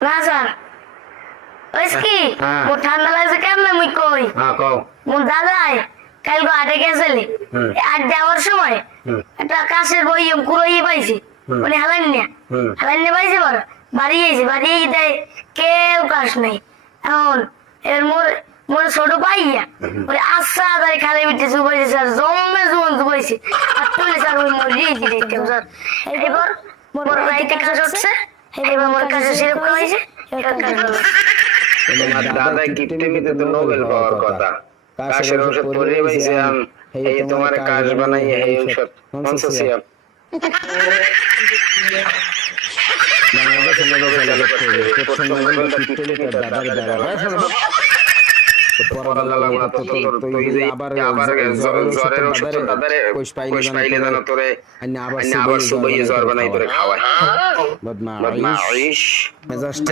না স্যার ওইস কি মো ঠান্ডা লাগছে কেমনে মুই কই কও মো দাদাই কাল হাটে গেছিলি আর যাওয়ার সময় একটা কাশের বইম কুড়াই পাইছি মানে হালান পাইছে বড় বাড়ি গেছে বাড়ি দেয় কেউ কাশ নাই এখন এর মোর ছোট পাইয়া ওরে আচ্ছা তাই খালি বিটে জুবাইছে স্যার জম্মে জুবন জুবাইছে আর তুলে স্যার ওই মোর দিয়েছি দেখতাম স্যার এবার মোর রাইতে কাজ উঠছে এবার মোর কাছে সিরপ খাওয়াইছে এটা কাজ হলো তোমার দাদা গিফটে মিতে তো নোবেল পাওয়ার কথা কাশের ওষুধ পরে পাইছে এই তোমার কাশ বানাই এই ওষুধ কনসোসিয়াম বাংলাদেশের লোকের চালু করতে হবে প্রথম নভেম্বর পিস্তলে তার দাদার দাদা পড়ালা লাগনা তো তুই আবার জ্বরের ওষুধ দাদারে কইস পাইলে জানো তোরে আবার সুবই জ্বর বানাই তোরে খাওয়ায় বদমাইশ মেজাজ